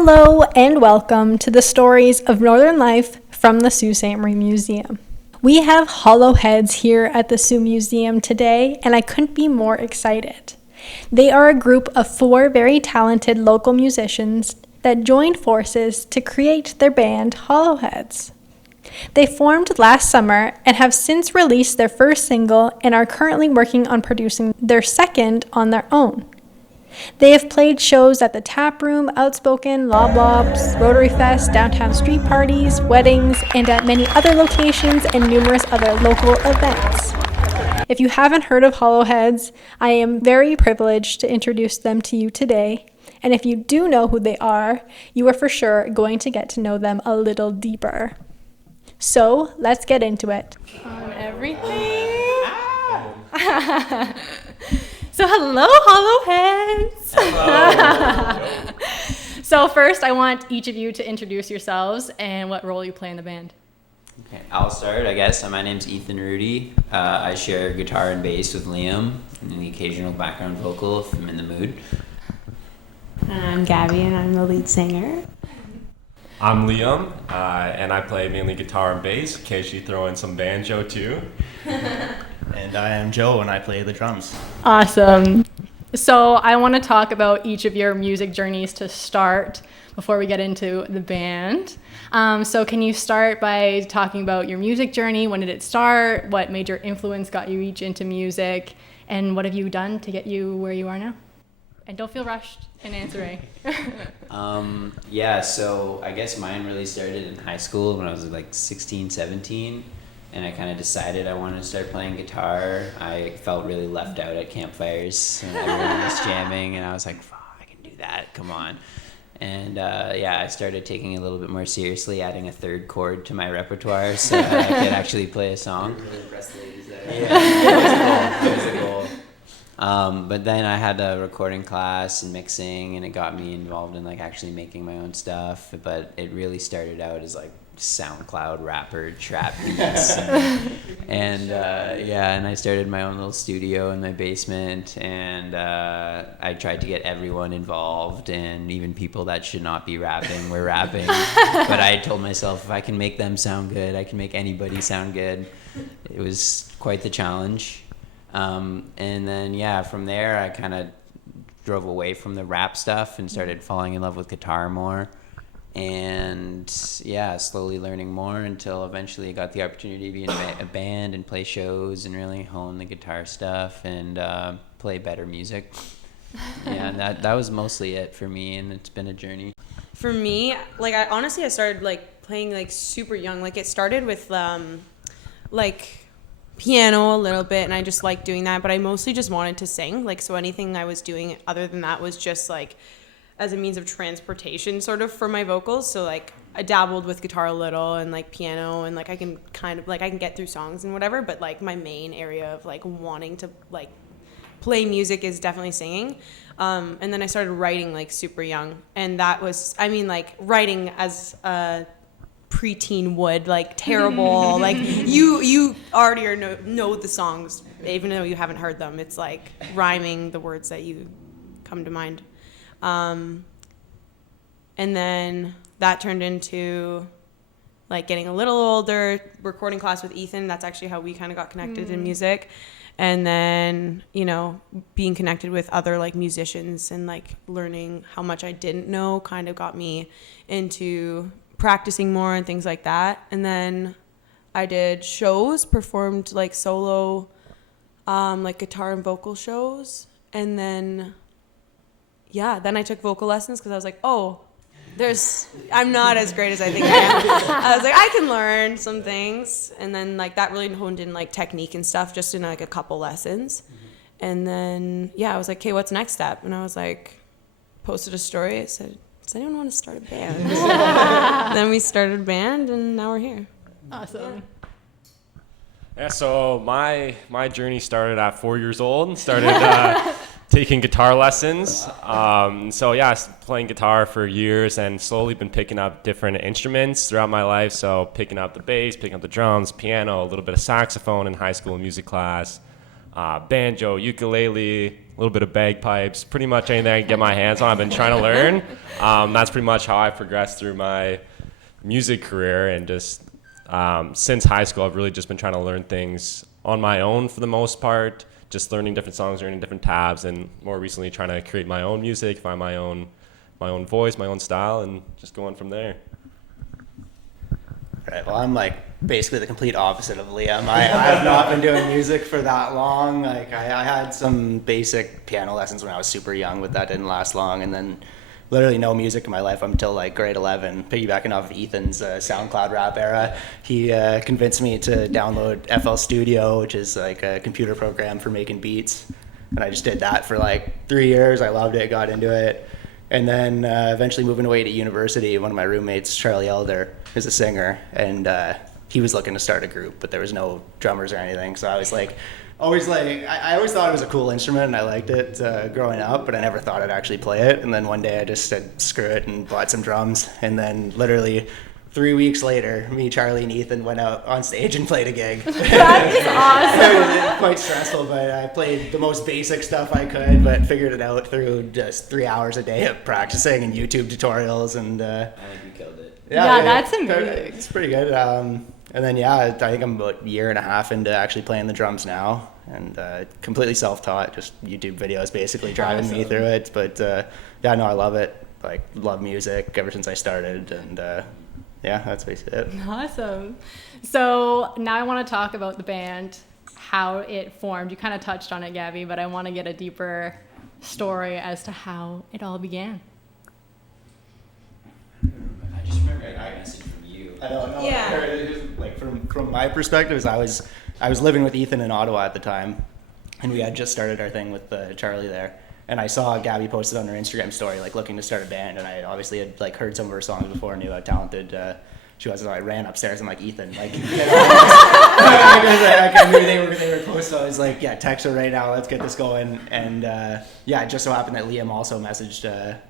Hello and welcome to the stories of Northern life from the Sault Ste. Marie Museum. We have hollow heads here at the Sault Museum today, and I couldn't be more excited. They are a group of 4 very talented local musicians that joined forces to create their band Hollowheads. They formed last summer and have since released their first single and are currently working on producing their second on their own. They have played shows at the Tap Room, Outspoken, Loblops, Rotary Fest, downtown street parties, weddings, and at many other locations and numerous other local events. If you haven't heard of Hollowheads, I am very privileged to introduce them to you today. And if you do know who they are, you are for sure going to get to know them a little deeper. So let's get into it. On everything. So hello, Hollowheads. Hello. So first, I want each of you to introduce yourselves and what role you play in the band. Okay, I'll start, I guess. My name's Ethan Roode. I share guitar and bass with Liam, and the occasional background vocal if I'm in the mood. And I'm Gabi, and I'm the lead singer. I'm Liam, and I play mainly guitar and bass. Occasionally throw in some banjo too. And I am Joe, and I play the drums. Awesome. So I want to talk about each of your music journeys to start before we get into the band. So can you start by talking about your music journey? When did it start? What major influence got you each into music? And what have you done to get you where you are now? And don't feel rushed in answering. So I guess mine really started in high school when I was like 16, 17. And I kind of decided I wanted to start playing guitar. I felt really left out at campfires, and everyone was jamming, and I was like, "Fuck, I can do that, come on." And I started taking it a little bit more seriously, adding a 3rd chord to my repertoire so that I could actually play a song. Really impressed ladies there. Yeah, it was a goal. But then I had a recording class and mixing, and it got me involved in like actually making my own stuff. But it really started out as like SoundCloud rapper trap beats, and I started my own little studio in my basement, and I tried to get everyone involved, and even people that should not be rapping were rapping. But I told myself, if I can make them sound good, I can make anybody sound good. It was quite the challenge. And then from there I kind of drove away from the rap stuff and started falling in love with guitar more, and slowly learning more until eventually I got the opportunity to be in a band and play shows and really hone the guitar stuff and play better music. That was mostly it for me, and it's been a journey. For me, I started playing super young. It started with piano a little bit, and I just liked doing that, but I mostly just wanted to sing. So anything I was doing other than that was just as a means of transportation sort of for my vocals. So I dabbled with guitar a little and piano, and I can I can get through songs and whatever, but my main area of wanting to play music is definitely singing. And then I started writing super young, and that was writing as a preteen would, terrible. You already know the songs even though you haven't heard them. It's rhyming the words that you come to mind. And then that turned into getting a little older, recording class with Ethan. That's actually how we kind of got connected in music. And then, being connected with other musicians and learning how much I didn't know kind of got me into practicing more and things like that. And then I did shows, performed solo guitar and vocal shows. And then then I took vocal lessons because I was I'm not as great as I think I am. I was I can learn some things. And then that really honed in technique and stuff just in a couple lessons. And then I was okay, what's next step? And I was posted a story. I said, does anyone want to start a band? Then we started a band, and now we're here. Awesome. Yeah, so my journey started at 4 years old and started taking guitar lessons. Playing guitar for years and slowly been picking up different instruments throughout my life. So picking up the bass, picking up the drums, piano, a little bit of saxophone in high school music class. banjo, ukulele, a little bit of bagpipes, pretty much anything I can get my hands on. I've been trying to learn. That's pretty much how I progressed through my music career, and just since high school, I've really just been trying to learn things on my own for the most part, just learning different songs, learning different tabs, and more recently trying to create my own music, find my own voice, my own style, and just going from there. Right. Well, I'm like basically the complete opposite of Liam. I have not been doing music for that long. Like I had some basic piano lessons when I was super young, but that didn't last long. And then literally no music in my life until like grade 11. Piggybacking off of Ethan's SoundCloud rap era, he convinced me to download FL Studio, which is like a computer program for making beats. And I just did that for like 3 years. I loved it, got into it. And then eventually moving away to university, one of my roommates, Charlie Elder, is a singer, and he was looking to start a group, but there was no drummers or anything. So I was like, I always thought it was a cool instrument, and I liked it growing up, but I never thought I'd actually play it. And then one day I just said, screw it, and bought some drums. And then literally 3 weeks later, me, Charlie, and Ethan went out on stage and played a gig. That's awesome. It was quite stressful, but I played the most basic stuff I could, but figured it out through just 3 hours a day of practicing and YouTube tutorials. And I think you killed it. Yeah, that's amazing. It's pretty good. And then, I think I'm about a year and a half into actually playing the drums now, and completely self-taught, just YouTube videos basically driving me through it. But I love it. Like, love music ever since I started, and that's basically it. Awesome. So now I want to talk about the band, how it formed. You kind of touched on it, Gabi, but I want to get a deeper story as to how it all began. I just remember I got a message from you. I know. Yeah. Like from my perspective, I was living with Ethan in Ottawa at the time, and we had just started our thing with Charlie there. And I saw Gabi posted on her Instagram story, like looking to start a band, and I obviously had like heard some of her songs before, knew how talented she was. So I ran upstairs. I'm like, Ethan, like, I knew they were close. So I was like, text her right now. Let's get this going. And it just so happened that Liam also messaged her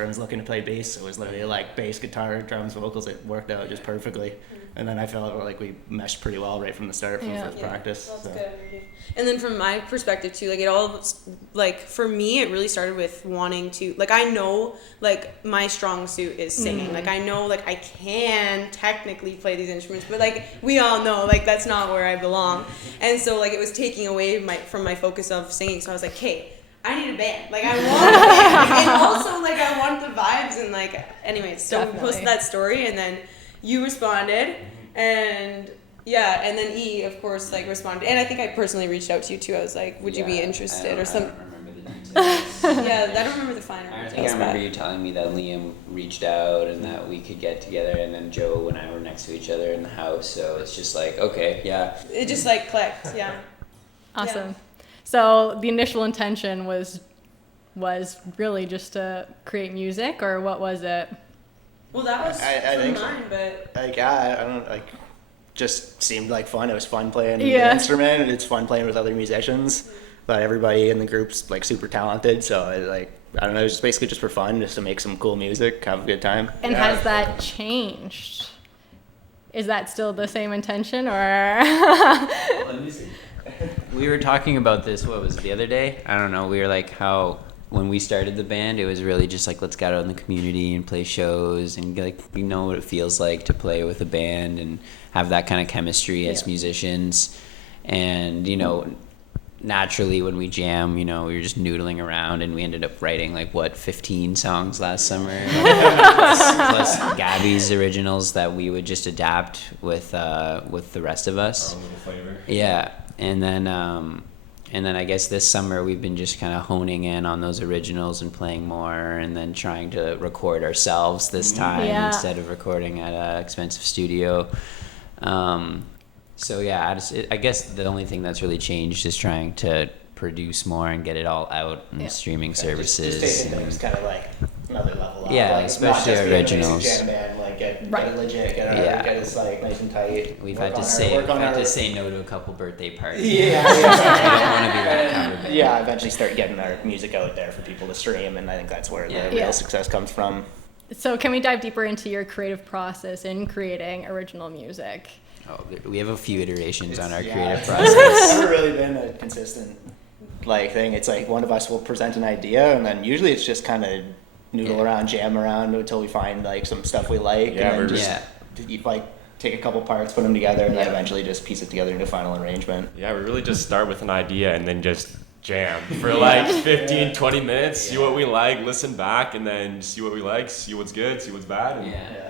and was looking to play bass. So it was literally like bass, guitar, drums, vocals. It worked out just perfectly. And then I felt like we meshed pretty well right from the start, from first practice. That's so. good. And then from my perspective too, like it all, like for me, it really started with wanting to, like I know, like my strong suit is singing. Like I know, like I can technically play these instruments, but like we all know, like that's not where I belong. And so like it was taking away from my focus of singing. So I was like, hey, I need a band. Like I want a band, and also like I want the vibes and like. Anyways, so we posted that story, and then you responded, and. Yeah, and then E, of course, like responded, and I think I personally reached out to you too. I was like, "Would you be interested?" or something. I don't remember the details. Yeah, I don't remember the finer I details. think I remember you telling me that Liam reached out and that we could get together, and then Joe and I were next to each other in the house. So it's just like, okay, yeah. It just like clicked, yeah. Awesome. Yeah. So the initial intention was really just to create music, or what was it? Well, that was I think mine, so. but Like, I don't like. Just seemed like fun. It was fun playing the Yeah. instrument, and it's fun playing with other musicians. But everybody in the group's like super talented, so I don't know. It was just basically just for fun, just to make some cool music, have a good time. And has that changed? Is that still the same intention, or? We were talking about this, what was it, the other day? I don't know. We were like, how when we started the band, it was really just like, let's get out in the community and play shows and like, you know what it feels like to play with a band and have that kind of chemistry as musicians. And, naturally when we jam, we were just noodling around, and we ended up writing 15 songs last summer, plus Gabi's originals that we would just adapt with the rest of us. Our little flavor. Yeah, and then I guess this summer we've been just kind of honing in on those originals and playing more, and then trying to record ourselves this time instead of recording at an expensive studio. So yeah, I guess the only thing that's really changed is trying to produce more and get it all out in streaming services. Just taking things kind of like another level up. Yeah, like, especially not just originals. Being a basic jam band, get it legit, get it like nice and tight. We've had to say no to a couple birthday parties. Yeah, I don't want to be that cover band. Yeah, eventually start getting our music out there for people to stream, and I think that's where the real success comes from. So can we dive deeper into your creative process in creating original music? We have a few iterations on our Yeah, creative it's process. never really been a consistent thing. It's like one of us will present an idea, and then usually it's just kind of noodle around, jam around until we find like some stuff we like, Yeah, and then we're just like take a couple parts, put them together, and then eventually just piece it together into a final arrangement. Yeah, we really just start with an idea and then just jam for like 15, 20 minutes, see what we like, listen back, and then see what we like, see what's good, see what's bad.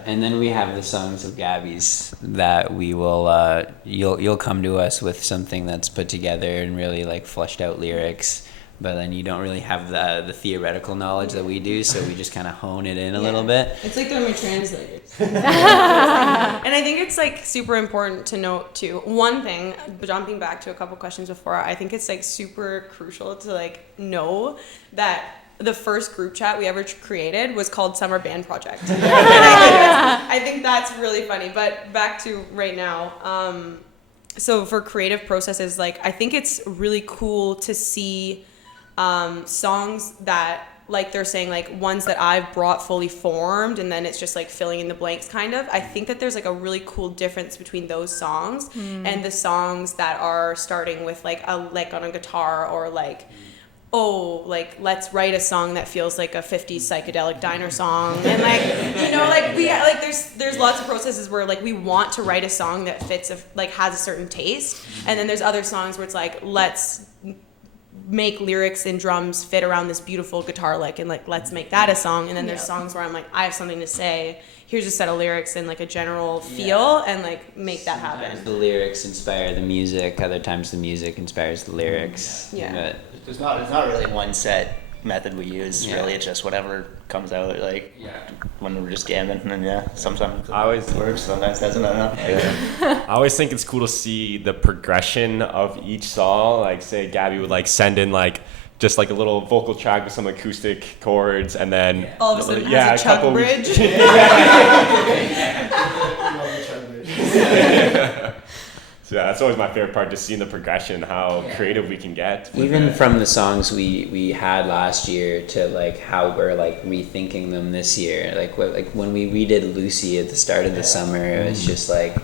And then we have the songs of Gabby's that we will, you'll come to us with something that's put together and really like fleshed out lyrics, but then you don't really have the theoretical knowledge that we do, so we just kind of hone it in a little bit. It's like they're my translators. And I think it's like super important to note too. One thing, jumping back to a couple questions before, I think it's like super crucial to like know that the first group chat we ever created was called Summer Band Project. And I think that's really funny. But back to right now. So for creative processes, like I think it's really cool to see songs that, like they're saying, like ones that I've brought fully formed, and then it's just like filling in the blanks kind of. I think that there's like a really cool difference between those songs and the songs that are starting with like a lick on a guitar, or like, oh, like let's write a song that feels like a 50s psychedelic diner song, and like, you know, like we like there's lots of processes where like we want to write a song that fits like has a certain taste, and then there's other songs where it's like, let's make lyrics and drums fit around this beautiful guitar lick, and like let's make that a song. And then there's songs where I'm like, I have something to say, here's a set of lyrics and like a general feel, and like make that happen. The lyrics inspire the music, other times the music inspires the lyrics. There's not really one set method we use. Really, it's just whatever comes out, like when we're just jamming, and then sometimes it works, sometimes doesn't. I don't know. I always think it's cool to see the progression of each song. Like say Gabby would like send in like just like a little vocal track with some acoustic chords, and then All of a sudden has a chug bridge. So yeah, that's always my favorite part, just seeing the progression, how creative we can get. Even from the songs we had last year to like how we're like rethinking them this year. Like when we redid Lucy at the start of the summer, it was just like,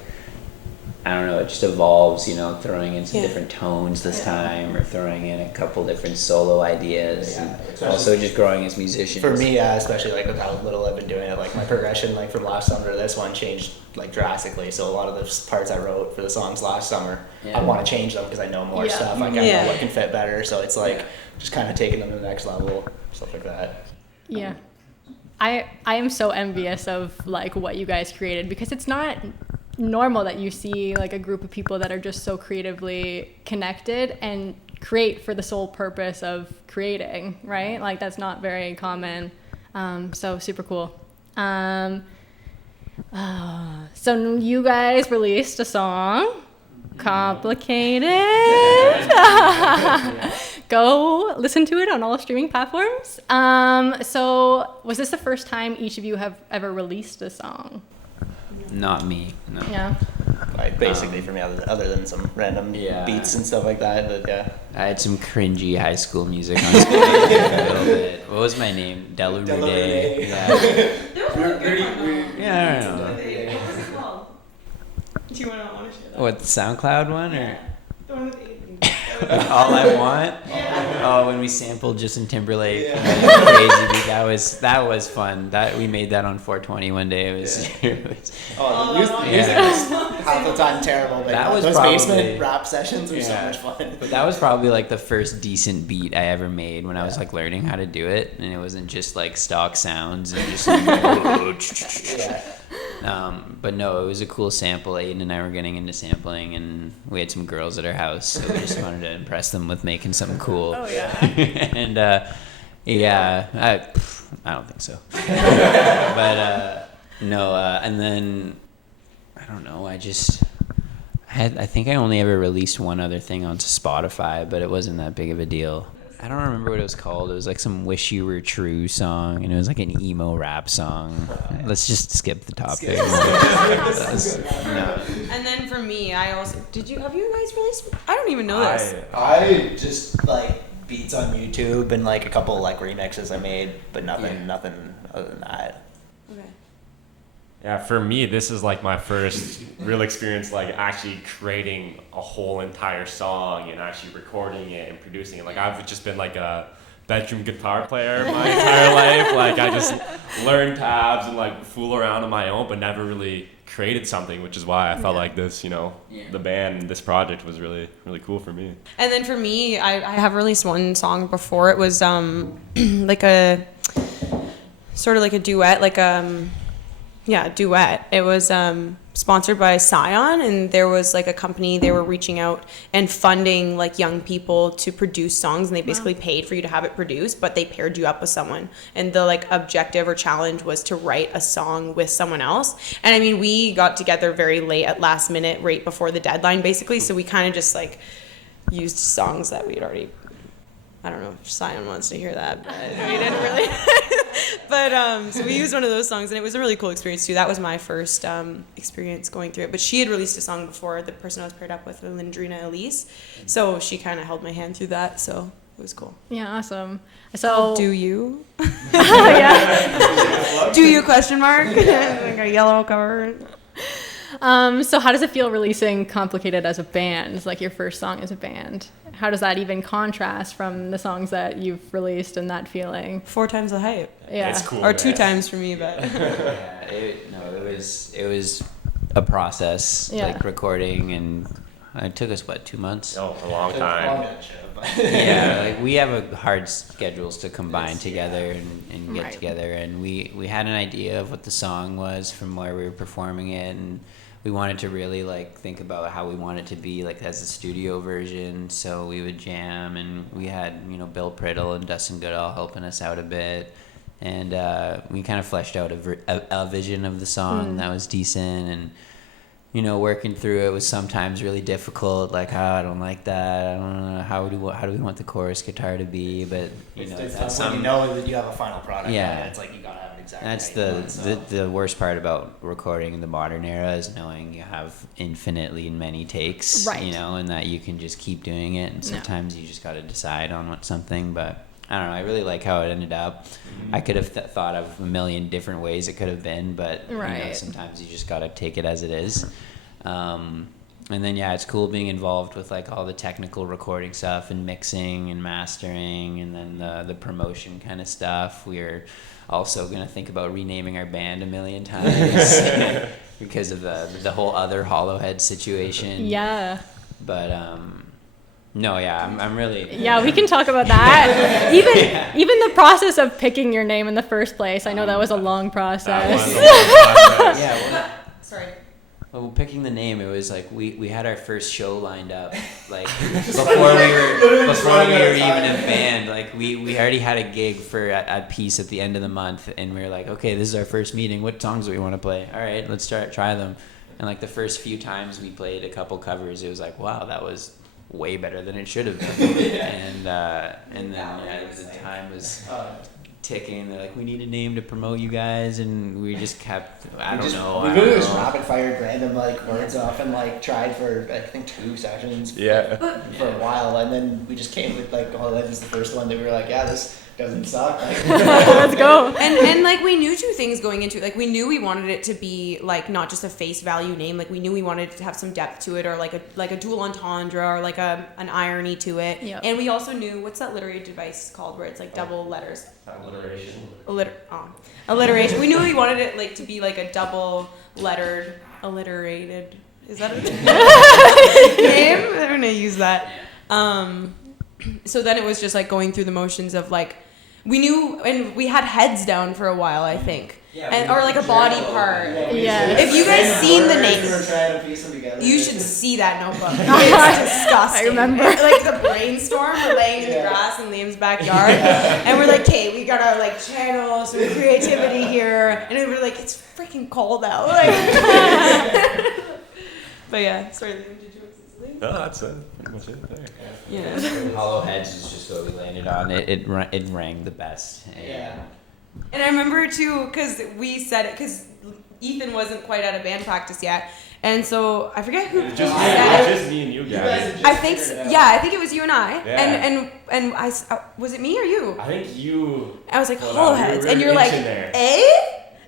I don't know, it just evolves, you know, throwing in some different tones this time, or throwing in a couple different solo ideas, and also just growing as musicians. For me, especially like with how little I've been doing it, like my progression like from last summer to this one changed like drastically. So a lot of the parts I wrote for the songs last summer, I want to change them because I know more stuff. Like I know what can fit better. So it's like just kind of taking them to the next level, stuff like that. Yeah. I am so envious of like what you guys created, because it's not normal that you see like a group of people that are just so creatively connected and create for the sole purpose of creating, right? Like that's not very common. So super cool. So you guys released a song, Complicated. Go listen to it on all streaming platforms. So was this the first time each of you have ever released a song? Not me, no. Yeah. Like basically for me, other than some random beats and stuff like that, but I had some cringy high school music on Spotify a little bit. What was my name? Roode. Yeah. Yeah, I don't know. What was it called? Do you want to share that? What, the SoundCloud one, or The one with the All I Want? Oh, when we sampled Justin Timberlake, crazy beat. That was fun. That we made that on 420 one day. It was. the music was half the time terrible. But That was those probably- basement rap sessions were so much fun. But that was probably like the first decent beat I ever made when I was like learning how to do it, and it wasn't just like stock sounds and just. But no, it was a cool sample. Aiden and I were getting into sampling, and we had some girls at our house, so we just wanted to impress them with making something cool. Oh yeah. And I don't think so. But no, and then I don't know. I think I only ever released one other thing onto Spotify, but it wasn't that big of a deal. I don't remember what it was called. It was like some "Wish You Were True" song, and it was like an emo rap song. Let's just skip the topic. No. And then for me, I also have you guys released? I don't even know this. I just like beats on YouTube and like a couple like remixes I made, but nothing other than that. Okay. Yeah, for me, this is like my first real experience, like actually creating a whole entire song and actually recording it and producing it. Like I've just been like a bedroom guitar player my entire life. Like I just learned tabs and like fool around on my own, but never really created something, which is why I felt like this, the band and this project was really, really cool for me. And then for me, I have released one song before. It was like a sort of like a duet, duet. It was sponsored by Scion, and there was like a company, they were reaching out and funding like young people to produce songs, and they basically paid for you to have it produced, but they paired you up with someone, and the like objective or challenge was to write a song with someone else. And I mean, we got together very late at last minute, right before the deadline basically, so we kind of just like used songs that we had already, I don't know if Scion wants to hear that, but we didn't really. But so we used one of those songs, and it was a really cool experience too. That was my first experience going through it. But she had released a song before, the person I was paired up with, Lindrina Elise. So she kind of held my hand through that. So it was cool. Yeah, awesome. So do you? Yeah. Do you ? Like a yellow cover. So how does it feel releasing Complicated as a band, like your first song as a band? How does that even contrast from the songs that you've released and that feeling? 4 times the hype. Yeah. It's cool. Or 2 times for me, but. Yeah, it was a process, like recording, and it took us 2 months? Oh, a long time. Yeah, like we have hard schedules to combine together and get together, and we had an idea of what the song was from where we were performing it, and we wanted to really like think about how we want it to be like as a studio version. So we would jam, and we had Bill Priddle and Dustin Goodall helping us out a bit, and we kind of fleshed out a vision of the song that was decent. And working through it was sometimes really difficult. Like, I don't like that. I don't know how do we want the chorus guitar to be? But that's when you know that you have a final product. Yeah, it's like you gotta have it exactly. That's the worst part about recording in the modern era, is knowing you have infinitely many takes. Right. And that you can just keep doing it, and sometimes you just got to decide on something. But I don't know. I really like how it ended up. I could have thought of a million different ways it could have been, but sometimes you just got to take it as it is. And then it's cool being involved with like all the technical recording stuff and mixing and mastering, and then the promotion kind of stuff. We're also gonna think about renaming our band a million times because of the whole other Hollowhead situation. Yeah. But I'm really. Yeah, we can talk about that. Even the process of picking your name in the first place. I know that was a long process. Sorry. Well, picking the name, it was like we had our first show lined up, like before we were even a band. Like we already had a gig for a piece at the end of the month, and we were like, okay, this is our first meeting. What songs do we want to play? All right, let's try them. And like the first few times we played a couple covers, it was like, wow, that was way better than it should have been. And then the time was ticking. They're like, we need a name to promote you guys, and we just kept. I don't know. We really just rapid fired random like words off and like tried for I think 2 sessions. For a while, and then we just came with like, oh, that is the first one that we were like, yeah, this doesn't suck. Like, let's go. And like we knew 2 things going into it. Like we knew we wanted it to be like not just a face value name. Like we knew we wanted to have some depth to it, or like a dual entendre, or like an irony to it. Yep. And we also knew, what's that literary device called where it's like double letters? Alliteration. We knew we wanted it like to be like a double lettered alliterated. Is that a name? I'm gonna use that. So then it was just like going through the motions of like, we knew, and we had heads down for a while, I think. Yeah, or like a body part. Yeah. If you guys seen the name, you should see that notebook. It's disgusting. I remember. Like the brainstorm, we're laying in the grass in Liam's backyard, and we're like, okay, we gotta like channel some creativity here, and we were like, it's freaking cold out. Like, but yeah, sorry, Liam, did you want to say something? No, that's pretty much it there. Yeah. Hollow Heads is just what we landed on. It rang the best. And I remember too, because we said it, because Ethan wasn't quite out of band practice yet, and so I forget who Just said it. just me and you guys. I think I think it was you and I. Yeah. And was it me or you? I think you. I was like, Well, Hollow we were Heads, really and you're like, itching there. eh?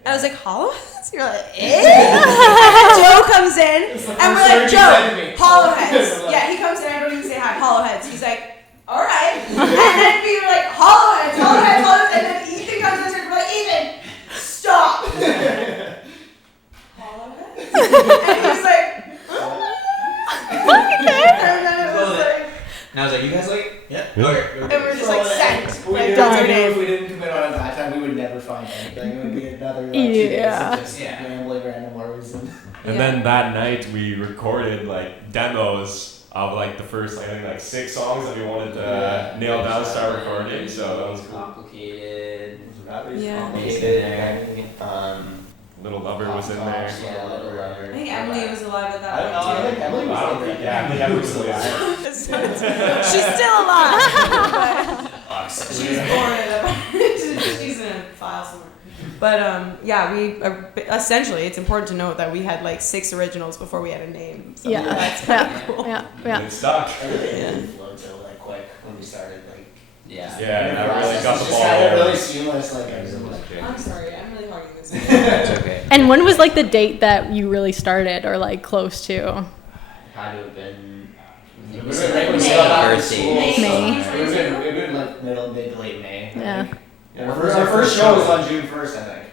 I was like, Hollow Heads? You're like, And Joe comes in, and we're like, Joe, Hollow Heads. Yeah, he comes in, I don't even say hi, Hollow Heads. He's like, all right. And then we were like, Hollow Heads, Hollow Heads, Hollow Heads. And then Ethan comes in, and we're like, Ethan, stop. Hollow Heads? And he's like, and then it was like, And I was like, you guys like it? Yeah. Okay. and we're just like, sent. We Like, knew that's our if name. we didn't commit on it that time, we would never find anything. It would be another like, 2 days Yeah. of just rambling random words. And then that night we recorded like demos of like the first I think like 6 songs that we wanted to nail down, start recording. So that was cool. Complicated. Yeah. Little Lover was in there. Yeah, Little Lover. I think Emily was alive at I don't know. I that think Emily was in there. Yeah, Emily was alive. point too. She's still alive. She's born she's in a file somewhere. But yeah, we essentially it's important to note that we had like 6 originals before we had a name. So Yeah. that's kind of Yeah. cool. Yeah. And Yeah. it stuck. Everything flowed so like quick when we started. Like Yeah. Yeah, that really got the just ball kind of rolling. really seamless. Like everything was I'm sorry, I'm really hogging this. It's okay. And when was like the date that you really started, or like close to? Had to have been. It was right when we got back to Birthday. school. May. So it would have been like mid to late May. I Yeah. think. Yeah, our first show was on June 1st, I think.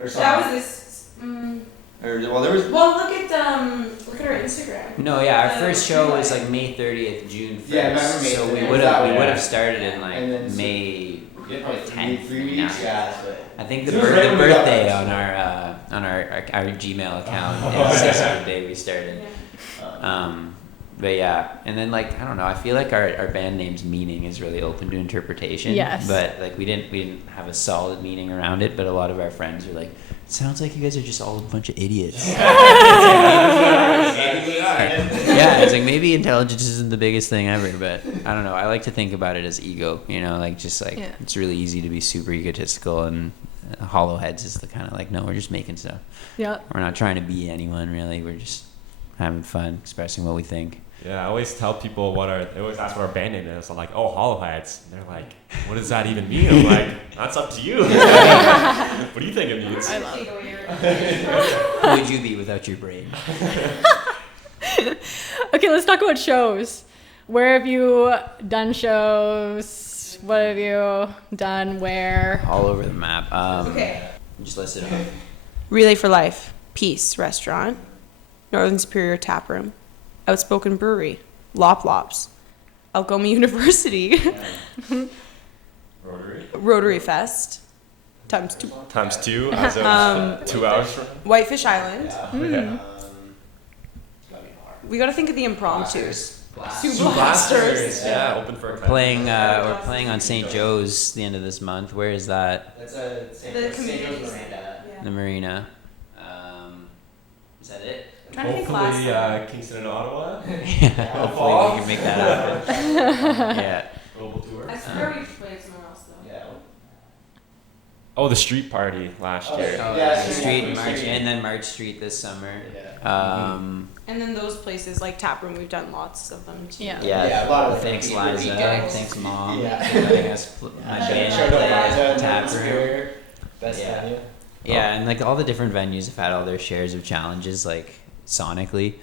Or something. That was this. Well, there was. Well, look at our Instagram. No, yeah, our first show was like May 30th, June 1st. Yeah, I remember May so we 30th. would That have way, have started in like And then May. Yeah, probably 10th, 3 maybe weeks. not. Yeah. I think It the was right when we got birthday back. on our Gmail account is the day we started. But yeah, and then like I don't know, I feel like our band name's meaning is really open to interpretation. Yes. But like we didn't have a solid meaning around it. But a lot of our friends are like, it sounds like you guys are just all a bunch of idiots. Yeah, it's like maybe intelligence isn't the biggest thing ever, but I don't know. I like to think about it as ego, like just like Yeah. it's really easy to be super egotistical, and Hollow Heads is the kind of like, no, we're just making stuff. Yeah. We're not trying to be anyone really. We're just having fun, expressing what we think. Yeah, I always tell people they always ask what our band name is. I'm like, oh, Hollow Heads. And they're like, what does that even mean? I'm like, that's up to you. What do you think it means? I love Who would you be without your brain? Okay, let's talk about shows. Where have you done shows? What have you done? Where? All over the map. Okay. Just list it off. Relay for Life, Peace Restaurant, Northern Superior Tap Room, Outspoken Brewery, Lop Lops, Algoma University, Rotary Fest, times 2, Times 2 as of 2 hours from. Whitefish Island. Yeah. We gotta think of the impromptus. Two Two Blasters. Yeah, open for a We're playing on St. Joe's the end of this month. Where is that? That's The community center. The Marina. Is that it? Trying to think last Hopefully, time. Kingston and Ottawa. Hopefully we can make that happen. Yeah. Global tour. I swear we played somewhere else though. Yeah. Oh, the street party last year. Yeah, Street Street. March, and then March Street this summer. Yeah. And then those places like Tap Room, we've done lots of them too. Yeah. Yeah, a lot of Thanks, people Liza. weekends. Thanks, Mom. Yeah. For letting us my band Shout out play Liza at and Tap Room. Superior. Best Yeah. venue. Yeah, and like all the different venues have had all their shares of challenges, like sonically.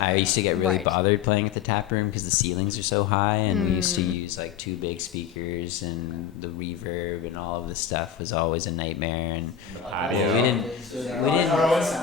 I used to get really Right. bothered playing at the tap room because the ceilings are so high, and we used to use like 2 big speakers, and the reverb and all of this stuff was always a nightmare. And Audio. we didn't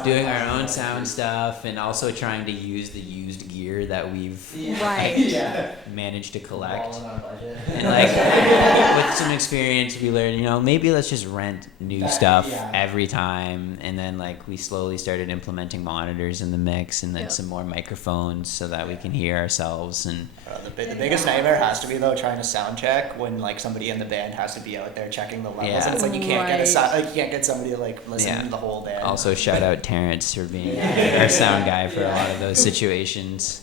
doing our own sound stuff, and also trying to use the used gear that we've Right. Yeah. managed to collect. All on our budget. And like with some experience, we learned, maybe let's just rent new stuff Yeah. every time. And then like we slowly started implementing monitors in the mix, and then Yep. some more microphones so that we can hear ourselves. And The biggest nightmare has to be though trying to sound check when like somebody in the band has to be out there checking the levels, Yeah. and it's like you can't Right. you can't get somebody to like listen Yeah. to the whole band. also shout out Terrence for being our sound guy for a lot of those situations.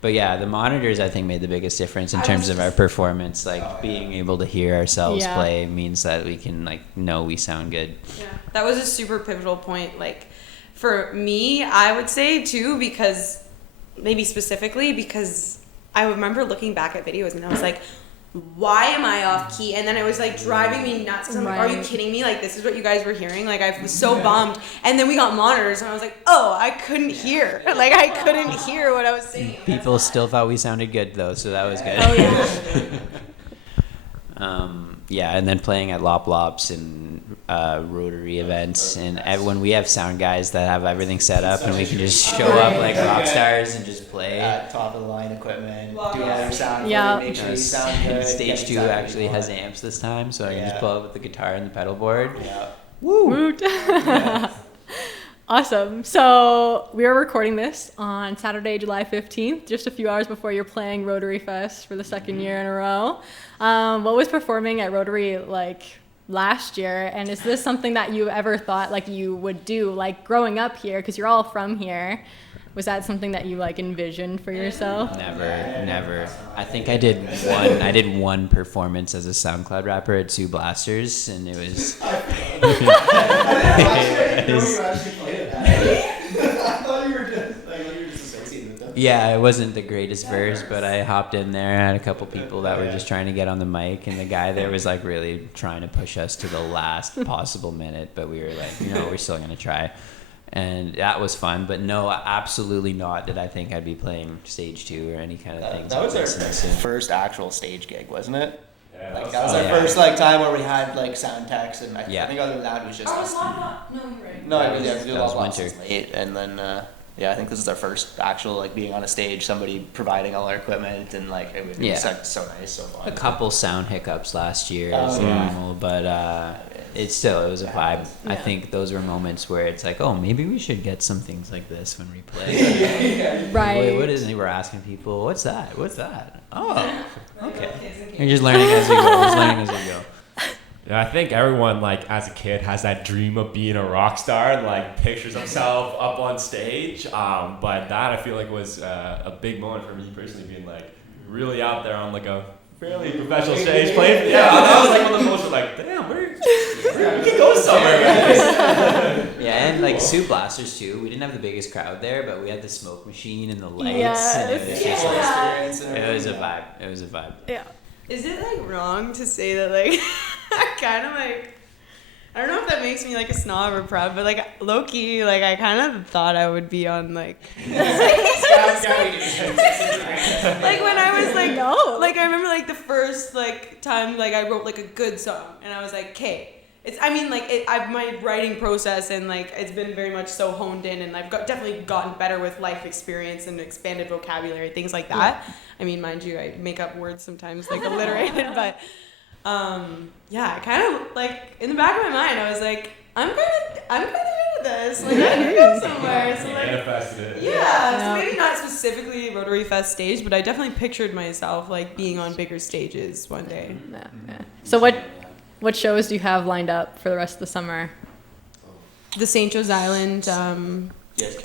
But yeah, the monitors I think made the biggest difference in terms of our performance. Like being able to hear ourselves Yeah. play means that we can like know we sound good. Yeah, that was a super pivotal point. Like, for me, I would say too, because maybe specifically because I remember looking back at videos and I was like, why am I off key? And then it was like driving me nuts because I'm like, are you kidding me? Like, this is what you guys were hearing? Like, I was so bummed. And then we got monitors and I was like, oh, I couldn't hear. Like, I couldn't hear what I was saying. People still thought we sounded good though, so that was good. Oh, yeah. Yeah, and then playing at Lop Lops and Rotary events, and when we have sound guys that have everything set up, and we can just show up like rock stars and just play. Top of the line equipment, do all your sound, Yeah. make sure you sound good. Stage 2 actually has amps this time, so I can just pull up with the guitar and the pedal board. Yeah. Woot. Awesome. So we are recording this on Saturday, July 15th, just a few hours before you're playing Rotary Fest for the second year in a row. What was performing at Rotary like last year? And is this something that you ever thought like you would do, like growing up here, because you're all from here? Was that something that you like envisioned for yourself? Never. I think I did one performance as a SoundCloud rapper at Sue Blasters, and it was. Yeah, it wasn't the greatest verse, but I hopped in there. I had a couple people that were just trying to get on the mic, and the guy there was like really trying to push us to the last possible minute, but we were like, we're still gonna try. And that was fun, but no, absolutely not did I think I'd be playing stage 2 or any kind of things. That was like our this. first actual stage gig, wasn't it? Yeah, Like that was our first like time where we had like sound techs, and I Yeah. think other than that it was just us. No, you're right. No, it was, yeah, we did that a was lot winter. since late, and then I think this is our first actual like being on a stage, somebody providing all our equipment, and like it was so nice, so fun. A couple sound hiccups last year Oh, is yeah. normal, but it was a vibe. I think those were moments where it's like, oh, maybe we should get some things like this when we play. Right. Wait, what is it? We're asking people, what's that? Oh, okay. You're just learning as you go. Yeah, I think everyone, like, as a kid has that dream of being a rock star and, like, pictures himself up on stage. But that, I feel like, was a big moment for me personally, being, like, really out there on, like, a fairly professional stage playing. Yeah, that was, like, one of the most, like, damn, we can go somewhere, guys. Yeah, and, like, Sue Blasters, too. We didn't have the biggest crowd there, but we had the smoke machine and the lights. Yes. And it was just, Experience and it was a everything. vibe. It was a vibe. Yeah. Is it like wrong to say that like I kind of like I don't know if that makes me like a snob or proud, but like low key like I kind of thought I would be on like like when I was like like I remember like the first like time like I wrote like a good song and I was like, okay. My writing process and like it's been very much so honed in, and I've definitely gotten better with life experience and expanded vocabulary, things like that. Yeah. I mean, mind you, I make up words sometimes, like alliterated, but I kind of like in the back of my mind, I was like, I'm kind of into this. Like I can go somewhere. So like, manifested it. Yeah, so maybe not specifically Rotary Fest stage, but I definitely pictured myself like being on bigger stages one day. Yeah. So what shows do you have lined up for the rest of the summer? The St. Joe's Island, the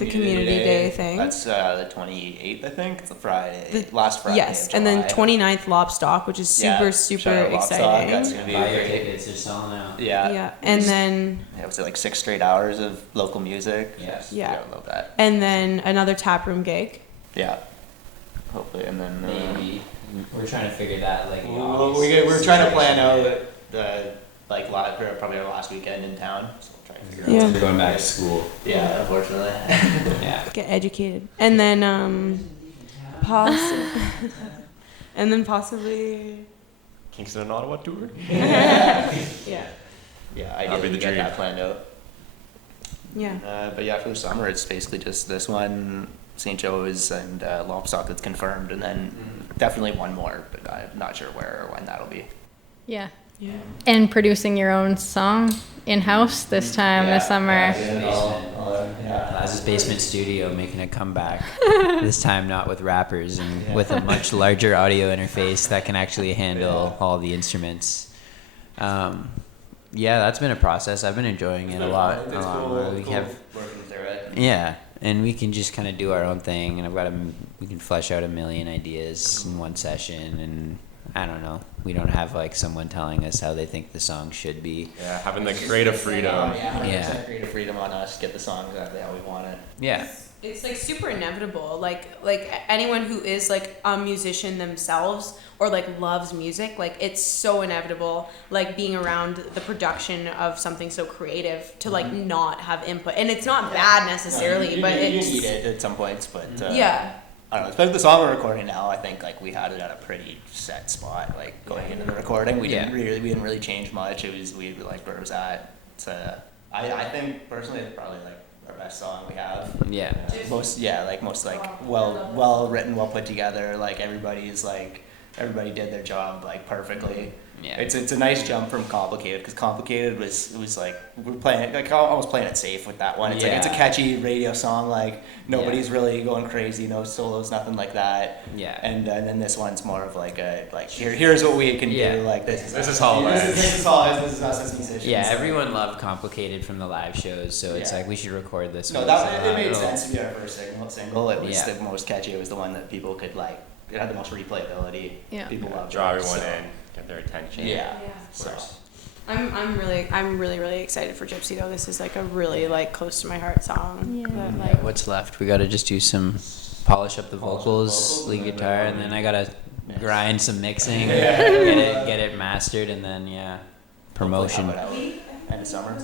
Community Day thing. That's the 28th, I think. It's a Friday. Last Friday. Yes, of and then July. 29th Lopstock, which is super shout out Lopstock. exciting. That's gonna be Buy your great. tickets, they're selling out. Yeah, and then It was like 6 straight hours of local music. Yes. Yeah. I love that. and then another taproom gig. Yeah. Hopefully, and then Maybe. We're trying to figure that, like, we're trying to plan out the probably our last weekend in town. So we'll try and figure Yeah. out. We're going back to school. Yeah, unfortunately. Yeah. Get educated, and then possibly Kingston and Ottawa tour. yeah. Yeah, I That'd be did the get dream. that planned out. Yeah. But yeah, for the summer, it's basically just this one, St. Joe's and Lopstock that's confirmed, and then definitely one more, but I'm not sure where or when that'll be. Yeah. Yeah. And producing your own song in-house this time this summer. Plaza's Basement Studio making a comeback. This time not with rappers and with a much larger audio interface that can actually handle all the instruments. Yeah, that's been a process. I've been enjoying it a lot. It's We cool have, working through it. yeah, and we can just kind of do our own thing, and we can flesh out a million ideas in one session, and I don't know. We don't have like someone telling us how they think the song should be. Yeah, having the creative freedom. Yeah, 100% Yeah. creative freedom on us, get the song exactly how we want it. Yeah, it's like super inevitable. Like anyone who is like a musician themselves or like loves music, like it's so inevitable, like being around the production of something so creative to like not have input. And it's not bad necessarily, but it's you need it at some points, but yeah. I don't know, especially the song we're recording now, I think like we had it at a pretty set spot, like going into the recording. We didn't really change much. We were like where it was at. It's I think personally it's probably like our best song we have. Yeah. Most well written, well put together, like everybody did their job like perfectly. Yeah. It's a nice jump from Complicated, because Complicated was like we're playing it like almost playing it safe with that one. It's like it's a catchy radio song, like nobody's really going crazy, no solos, nothing like that. Yeah. And then this one's more of like here's what we can do, like this is all this is us as musicians. Yeah, everyone loved Complicated from the live shows, so it's like we should record this one. It made sense to be our first single. It was the most catchy. It was the one that people could like. It had the most replayability. Yeah. People loved Draw it, everyone so. in, get their attention. Yeah. Of course. I'm really excited for Gypsy though. This is like a really like close to my heart song. Yeah. That, like, What's left? We gotta just do some polish up the vocals, lead guitar, and then I gotta grind some mixing, get it mastered, and then promotion. End of summer.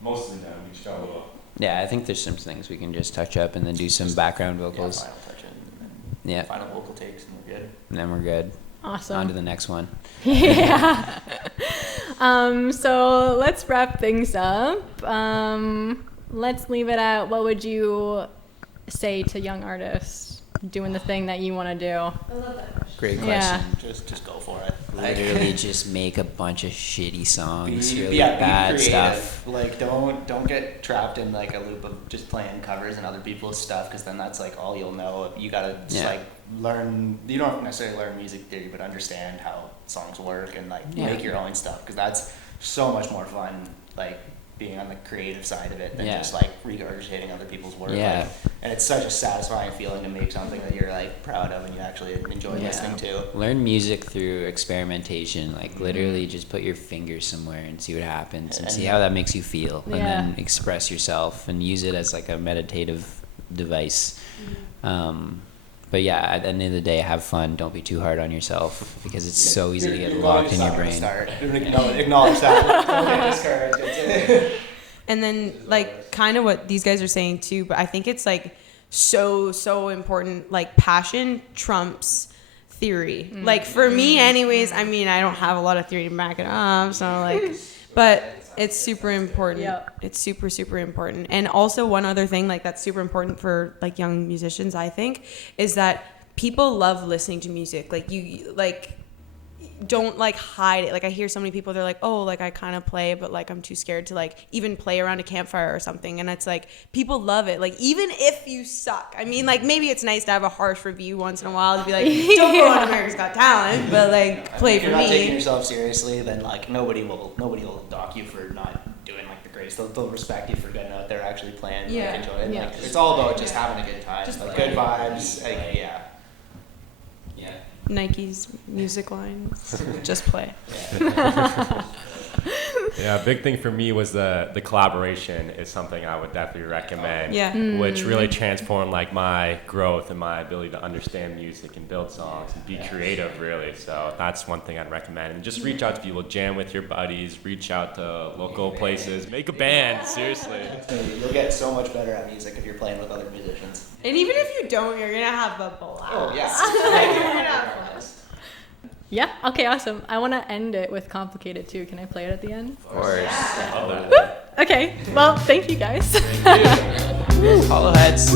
Most of the time, we struggle. Yeah, I think there's some things we can just touch up and then do some background vocals. Final touch in, and then final vocal takes, and we're good. And then we're good. Awesome. On to the next one. Yeah. So let's wrap things up. Let's leave it at, what would you say to young artists doing the thing that you want to do? I love that question. Great question. Yeah. Just go for it. Literally just make a bunch of shitty songs, Be really bad creative. stuff. Like don't get trapped in like a loop of just playing covers and other people's stuff, because then that's like all you'll know. You gotta just like learn. You don't necessarily learn music theory, but understand how songs work and like make your own stuff, because that's so much more fun. Like being on the creative side of it than just like regurgitating other people's work. Yeah. Like, and it's such a satisfying feeling to make something that you're like proud of and you actually enjoy listening to. Learn music through experimentation. Like literally just put your finger somewhere and see what happens and see how that makes you feel, and then express yourself and use it as like a meditative device. But yeah, at the end of the day, have fun. Don't be too hard on yourself, because it's so easy to get locked in your brain. Acknowledge that. Don't get discouraged. And then like kind of what these guys are saying too, but I think it's like so important. Like passion trumps theory. Like for me anyways, I mean, I don't have a lot of theory to back it up, so like, but it's super important. It's super important. And also one other thing like that's super important for like young musicians, I think, is that people love listening to music. Like you like don't like hide it. Like I hear so many people, they're like, oh, like I kind of play, but like I'm too scared to like even play around a campfire or something. And it's like people love it. Like even if you suck, I mean, like maybe it's nice to have a harsh review once in a while to be like, don't go on America's Got Talent, but like play for me. If you're not taking yourself seriously, then like nobody will dock you for not doing like the greatest. They'll respect you for getting out there actually playing, like enjoying. Yeah. Like it's all about just having a good time, Just like play. good vibes. Like, yeah. Nike's music line, just play. Yeah, a big thing for me was the collaboration is something I would definitely recommend. Yeah. Which really transformed like my growth and my ability to understand music and build songs and be creative, really. So that's one thing I'd recommend. And just reach out to people, jam with your buddies, reach out to local places, make a band, seriously. You'll get so much better at music if you're playing with other musicians. And even if you don't, you're gonna have a blast. Oh yeah. Yeah. Okay. Awesome. I want to end it with Complicated too. Can I play it at the end? Of course. Okay. Well, thank you guys. Hollow heads.